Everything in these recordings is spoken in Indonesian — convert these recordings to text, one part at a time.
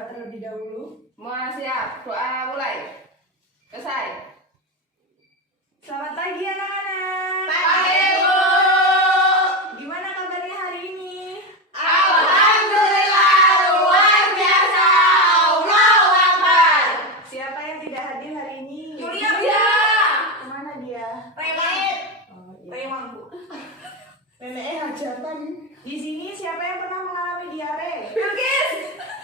berdoa terlebih dahulu. Mau siap, doa mulai. Selesai. Selamat pagi anak-anak. Pagi, Bu. Gimana kabarnya hari ini? Alhamdulillah luar biasa. Allahu Akbar. Siapa yang tidak hadir hari ini? Julia, dia. Kemana dia? Remet. Oh, iya. Remang, Bu. Neneknya hajatan. Di sini siapa yang pernah mengalami diare? Bilkis.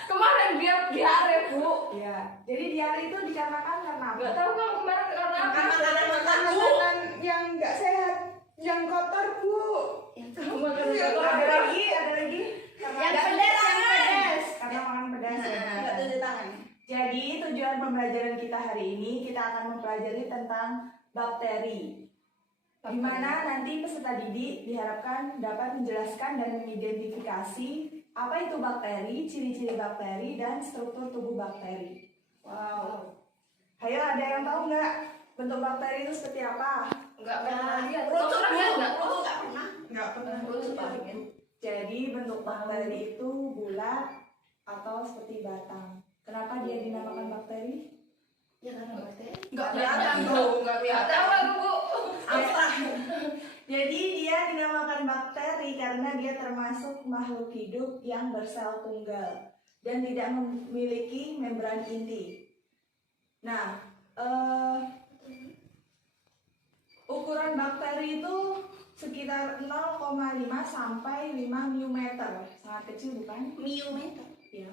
Kemarin dia diare, Bu. Ya. Jadi diare itu dikarenakan karena apa? Enggak tahu kamu kemarin karena apa? Makanan yang nggak sehat, yang kotor, Bu. Kamu makan Ada lagi. Yang pedas. Karena makan pedas. Enggak cuci tangan. Jadi tujuan pembelajaran kita hari ini kita akan mempelajari tentang bakteri. Di mana nanti peserta didik diharapkan dapat menjelaskan dan mengidentifikasi apa itu bakteri, ciri-ciri bakteri, dan struktur tubuh bakteri. Wow. Ayo, ada yang tahu nggak bentuk bakteri itu seperti apa? Enggak pernah lihat. Runcuk Enggak. Nggak pernah. Runcuk paling. Jadi bentuk bakteri itu bulat atau seperti batang. Kenapa dia dinamakan bakteri? Ya karena bakteri. Enggak kelihatan, Bu. Enggak kelihatan, Bu. Jadi dia dinamakan bakteri karena dia termasuk makhluk hidup yang bersel tunggal dan tidak memiliki membran inti. Nah, ukuran bakteri itu sekitar 0,5 sampai 5 miometer. Sangat kecil bukan? Miometer. Ya.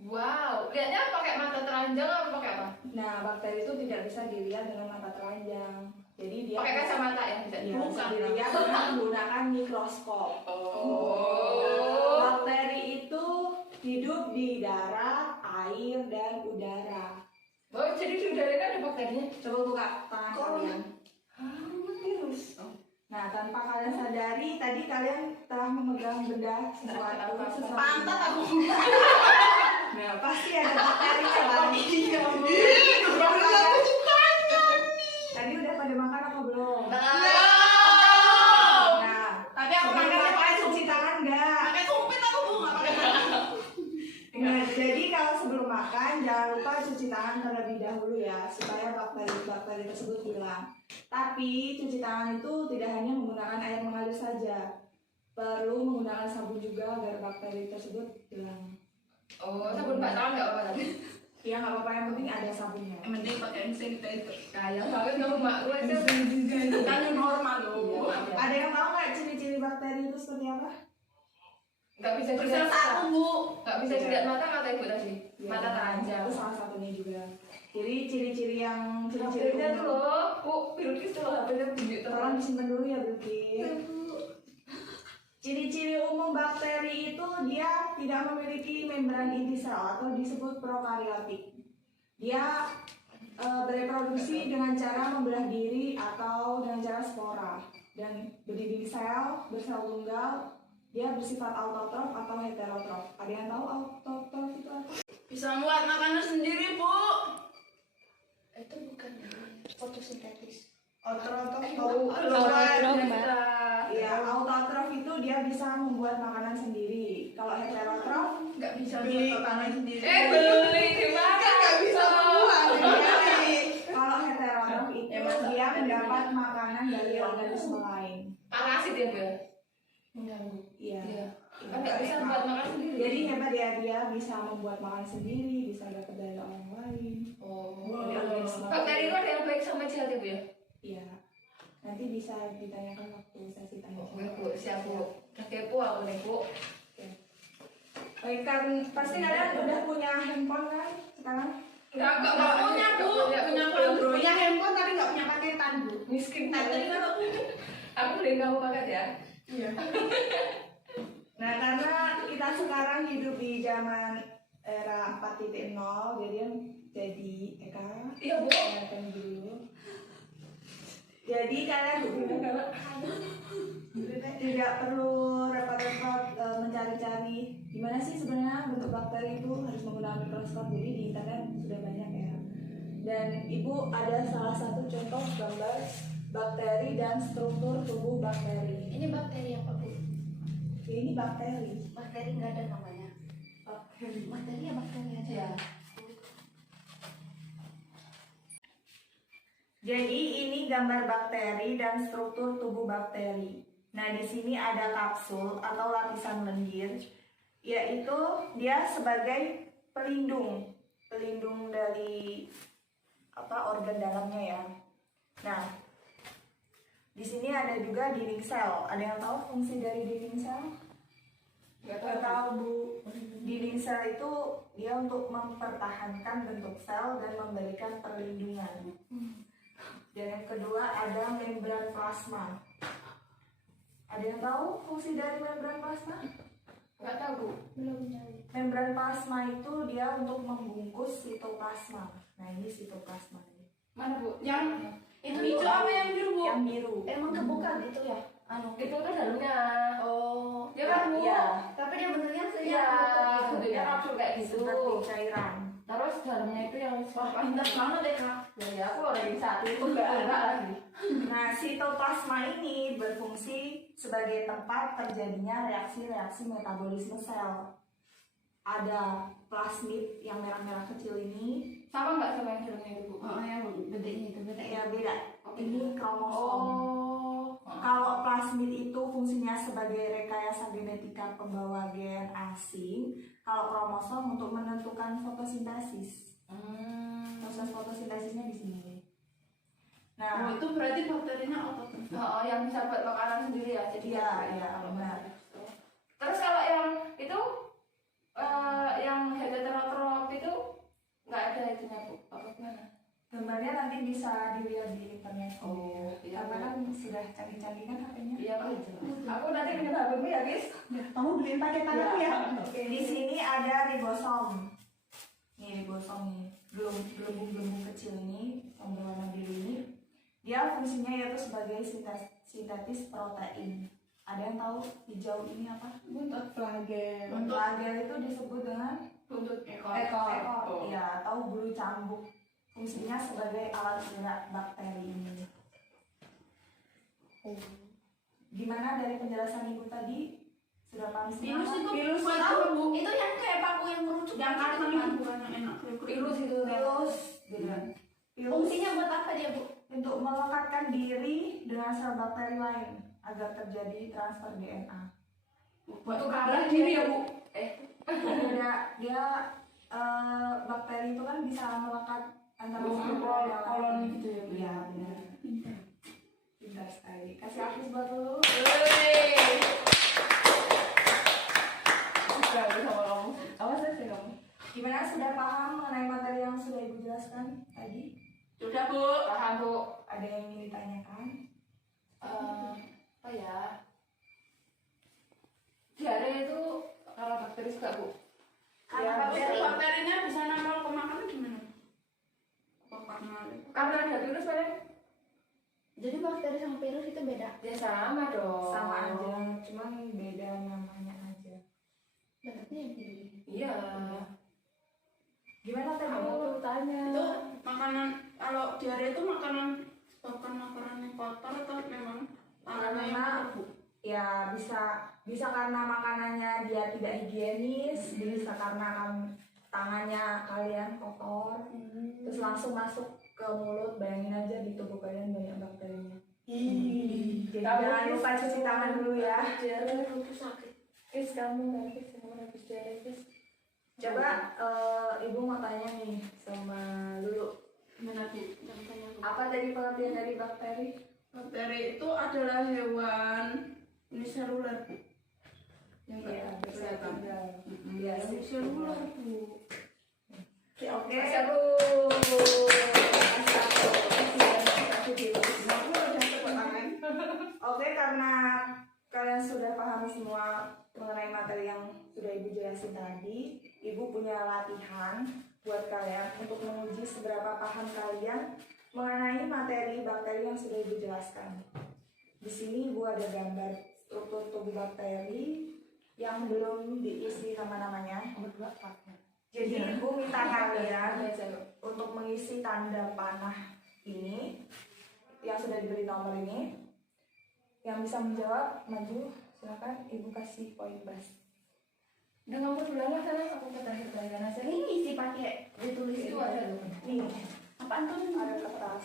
Wow, lihatnya pakai mata telanjang atau pakai apa? Nah, bakteri itu tidak bisa dilihat dengan mata telanjang. Jadi dia Pakai kacamata ya, tidak ya, bukan. bisa dilihat dengan menggunakan mikroskop. Oh. Bakteri itu hidup di darat, air, dan udara. Oh, jadi di udara ini ada bakterinya. Coba buka tangan kalian. Virus. Nah, tanpa kalian sadari, tadi kalian telah memegang benda sesuatu. Pantat aku. Nah, pasti ada bakteri kan? Tadi udah pada makan apa belum? Belum. Nah, Tapi aku sebelum makan makan cuci tangan nggak? pakai sumpit aku Bu, nggak pakai tangan. Nah, jadi kalau sebelum makan jangan lupa cuci tangan terlebih dahulu ya supaya bakteri-bakteri tersebut hilang. Tapi cuci tangan itu tidak hanya menggunakan air mengalir saja, perlu menggunakan sabun juga agar bakteri tersebut hilang. Oh, sabun batang nggak apa tadi? Ya nggak apa-apa, yang penting ada sabunnya. Yang penting pakai hand sanitizer. Kayak banget kamu mak gue itu. Kan normal loh. Iya. Ada yang tahu nggak ciri-ciri bakteri itu seperti apa? Nggak bisa Bersel dilihat satu Bu. Nggak bisa dilihat mata ibu tadi. Ya, Mata telanjang. itu salah satunya juga. Jadi ciri-ciri HP-nya tuh loh, Bu, Bilkis tuh HP-nya bunyi tolong terus. disimpan dulu ya Bilkis. Ciri-ciri umum bakteri itu dia tidak memiliki membran inti sel atau disebut prokariotik. Dia bereproduksi dengan cara membelah diri atau dengan cara spora dan berdiri sel, bersel tunggal. Dia bersifat autotrof atau heterotrof. Ada yang tahu autotrof itu apa? Bisa buat makanan sendiri Bu. Itu bukan fotosintesis. Autotrof ya, autotrof itu dia bisa membuat makanan sendiri. Kalau heterotrof Nggak bisa Beli. buat makanan sendiri. Beli di mana? Nggak bisa membuat. kalau heterotrof itu Ya, masa? dia mendapat makanan dari organisme lain. Parasit ya, Bu? Iya. Iya. Kan nggak bisa buat makan sendiri. Jadi hebat ya, dia bisa membuat makan sendiri, bisa dapat dari orang lain. Oh. Dari organisme. Bakteri itu ada yang baik sama jahat ya, Bu ya? Iya. Nanti bisa ditanyakan waktu sesi tanya. Oke, Bu, siap, Bu. Udah kepo aku nih, Bu. Baik, kan pasti kalian udah punya handphone kan sekarang? Enggak Punya Bu. Punya Androidnya handphone tapi nggak punya paketan Bu. Miskin. Tadi kan aku. Aku beli kamu paket ya. Iya. Nah, karena kita sekarang hidup di zaman era 4.0, jadi Eka, Iya, Bu. ingatkan dulu. Jadi kalian tidak perlu repot-repot mencari-cari gimana sih sebenarnya bentuk bakteri itu, harus menggunakan mikroskop. Jadi di internet sudah banyak ya. Dan Ibu ada salah satu contoh gambar bakteri dan struktur tubuh bakteri. Ini bakteri apa Bu? Ini bakteri. Bakteri nggak ada namanya. Bakteri ya bakteri aja. Ya. Jadi ini gambar bakteri dan struktur tubuh bakteri. Nah, di sini ada kapsul atau lapisan lendir, yaitu dia sebagai pelindung dari organ dalamnya ya. Nah, di sini ada juga dinding sel. Ada yang tahu fungsi dari dinding sel? Nggak tahu Bu. Dinding sel itu dia untuk mempertahankan bentuk sel dan memberikan perlindungan. Dan yang kedua ada membran plasma. Ada yang tahu fungsi dari membran plasma? Nggak tahu Bu. Belum tahu. Membran plasma itu dia untuk membungkus sitoplasma. Nah, ini sitoplasma. Mana Bu? Yang itu hijau apa yang biru bu? Yang biru. Emang kebuka gitu ya? Anu. Itu kan dalamnya. Oh. Ya kan Bu? Iya. Tapi dia bentuknya Iya, gitu. bentuknya kapsul kayak gitu. Seperti cairan. Terus dalamnya itu yang Wah, pintar banget deh kak. ya aku orang yang satu itu nggak ada lagi. Nah, sitoplasma ini berfungsi sebagai tempat terjadinya reaksi-reaksi metabolisme sel. Ada plasmid yang merah-merah kecil ini, Sama nggak sama yang dalamnya itu Bu? Oh, yang bedanya itu beda ya. ya beda. Ini kromosom. Oh. Kalau plasmid itu fungsinya sebagai rekayasa genetika pembawa gen asing, kalau kromosom untuk menentukan fotosintesis. Proses fotosintesisnya di sini. Oh, Nah, itu berarti bakterinya otot. Oh, yang bisa buat makanan sendiri ya. Jadi Iya, iya, benar. Terus kalau yang itu yang heterotrop itu nggak ada itunya Bu? Apa gimana? gambarnya nanti bisa dilihat di internet. Oh, iya. Karena kan sudah canggih-canggih kan HP-nya. Iya Bu. Aku nanti pinjam HP-mu ya guys. Kamu beliin paketan aku ya? Di sini ada ribosom. Nih ribosom nih, gelembung-gelembung kecil ini yang berwarna biru ini. Dia fungsinya yaitu sebagai sintetis protein. Ada yang tahu hijau ini apa? Buntut flagel. Flagel itu disebut dengan Buntut ekor. ekor, ya, atau bulu cambuk. Fungsinya sebagai alat gerak bakteri ini. Gimana dari penjelasan ibu tadi? Sudah paham semua? Pilus itu Pilus buat itu apa bu? Itu yang kayak paku yang kerucut. Yang karena itu bukan yang enak. Pilus itu. Pilus, pilus Fungsinya buat apa dia bu? untuk melekatkan diri dengan sel bakteri lain agar terjadi transfer DNA. Untuk belah diri ya Bu? Dia bakteri itu kan bisa melekat antara Oh, satu kolon gitu ya, Bu? Iya, benar. Pintar sekali. Kasih aplaus buat dulu. Sudah sama kamu. Awas aja kamu. Gimana, sudah paham mengenai materi yang sudah ibu jelaskan tadi? Sudah bu. Paham Bu. Ada yang ingin ditanyakan? Apa ya? Diare itu kalau bakteri juga Bu. Karena Ya, bakterinya bisa nempel ke makanan gimana? Karena ada virus kan? Jadi bakteri sama virus itu beda. Ya sama dong. Sama aja, cuman beda namanya aja. Berarti yang ini. Iya. Gimana tadi? Kamu tuh tanya. Itu makanan kalau diare itu makanan bukan makanan yang kotor atau memang makanan yang Karena kotor, Bu? ya bisa karena makanannya dia tidak higienis, bisa karena tangannya kalian kotor, terus langsung masuk ke mulut. Bayangin aja di tubuh kalian banyak bakterinya. Jadi jangan lupa cuci tangan dulu ya. Diare Itu sakit. Guys, kamu habis diare guys. Coba ibu mau tanya nih sama Lulu, Gimana bu? Jangan tanya bu. apa tadi pengertian dari bakteri? Bakteri itu adalah hewan uniseluler bu. Yang Iya, nggak bisa kelihatan. tinggal. Iya, uniseluler bu. Oke. Kasih aku. Oke, karena kalian sudah paham semua mengenai materi yang sudah ibu jelasin tadi, ibu punya latihan buat kalian untuk menguji seberapa paham kalian mengenai materi bakteri yang sudah ibu jelaskan. Di sini ibu ada gambar struktur tubuh bakteri yang belum diisi nama-namanya. Jadi ibu minta kalian untuk mengisi tanda panah ini yang sudah diberi nomor ini. Yang bisa menjawab maju, silakan ibu kasih poin plus. Udah kamu duluan lah sana, aku ke terakhir bagian hasil. Ini sih pakai ditulis Itu ada loh. Nih, apaan tuh? ada kertas.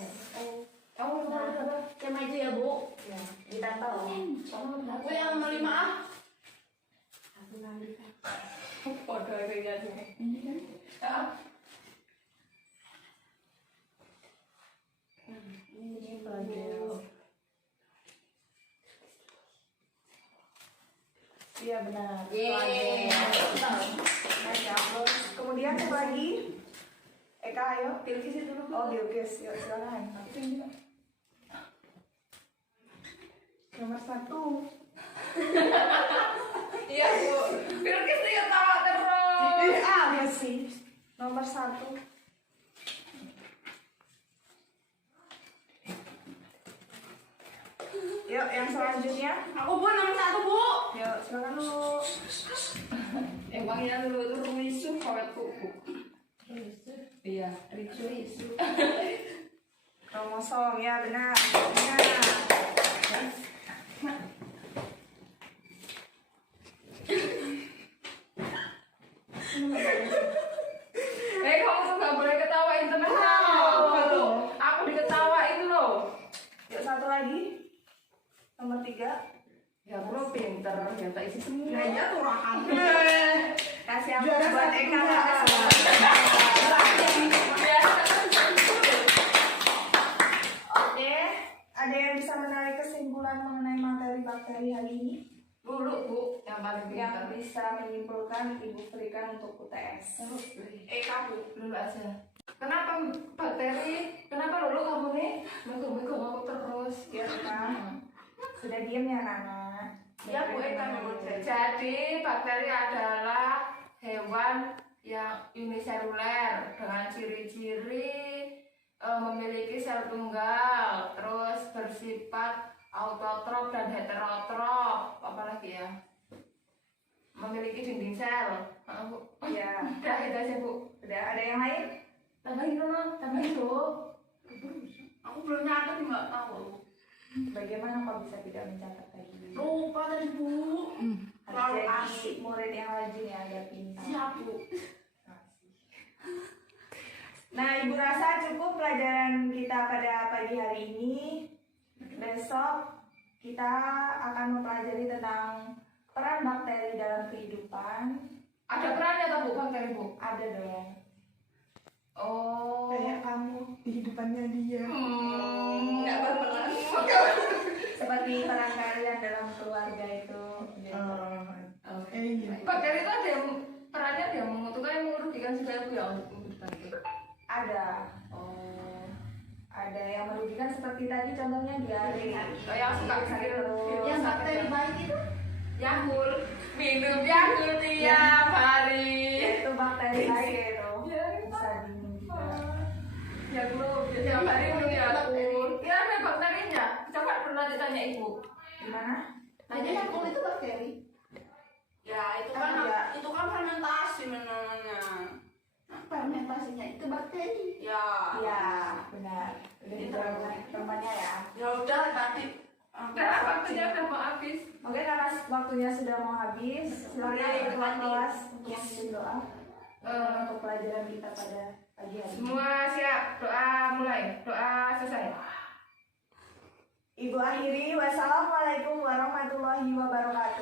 Kamu duluan berapa? Cem aja ya bu. Ya, ditempel loh. Kamu berapa? Aku yang nomor 5 ah. Aku lagi kan. Bodoh kayak gini. Ini kan. Ah, Ini pelajaran. Iya benar. Pelajaran. Kemudian satu lagi. Eka ayo. Bilkis dulu. Oh Bilkis, yuk silakan. Nomor 1. Iya bu. Bilkis dia ketawa terus. Ah, ya sih. Nomor 1. Yuk, yang selanjutnya. Aku bu nomor 1 bu. Yuk, silakan dulu. Emangnya dulu itu risu kawet kuku. Iya, risu. Kromosom, ya benar. Benar. Kamu tuh gak boleh ketawain temennya. Aku diketawain loh. Yuk, satu lagi. Nomor 3. Ya bro pinter, ternyata isi semua. Kayaknya turahan. Kasih aku buat Eka. Oke, ada yang bisa menarik kesimpulan mengenai materi bakteri hari ini? Dulu bu, yang paling Yang pinter. bisa menyimpulkan Ibu berikan untuk UTS. Kamu dulu aja. Kenapa kenapa dulu kamu nih megang aku terus? Ya, Eka. Sudah diam ya, Nana. Ya bu Eka memang Jadi bakteri adalah hewan yang uniseluler dengan ciri-ciri memiliki sel tunggal, terus bersifat autotrof dan heterotrof, apalagi ya, memiliki dinding sel. Ya, Udah itu aja bu. sudah ada yang lain? Tambahin dong, tambahin dong. Aku belum nyatet nggak tahu. Bagaimana kau bisa tidak mencatat tadi? Lupa tadi bu. Terlalu Harus asik. jadi murid yang rajin ya, agar pintar. Siap bu. Nah, Ibu rasa cukup pelajaran kita pada pagi hari ini. Besok kita akan mempelajari tentang peran bakteri dalam kehidupan. Ada perannya tak bu bakteri bu? Ada dong. Oh. Kayak kamu di hidupannya dia. Nggak berperan. Seperti peran kalian dalam keluarga itu. Iya. Bakteri itu ada yang perannya ada yang menguntungkan yang merugikan juga bu ya untuk kehidupan itu. Ada. Ada yang merugikan seperti tadi contohnya diare. Yang suka sakit terus. Yang bakteri baik itu Yakult, minum Yakult tiap hari. Itu bakteri baik itu. Ya, Bisa diminum juga. Yakult tiap hari minum Yakult. Ya ada bakterinya. Coba pernah ditanya ibu. Gimana? Jadi Yakult itu bakteri. Ya itu kan Iya. itu kan fermentasi namanya. Nah, fermentasinya itu bakteri. Ya. Iya, benar. Udah diterangkan temannya ya. Ya udah tadi. Nah, waktunya udah mau habis. Oke, karena waktunya sudah mau habis, silakan ketua kelas untuk memimpin doa untuk pelajaran kita pada pagi hari ini. Semua siap, doa mulai, doa selesai. Ibu akhiri, wassalamualaikum warahmatullahi wabarakatuh.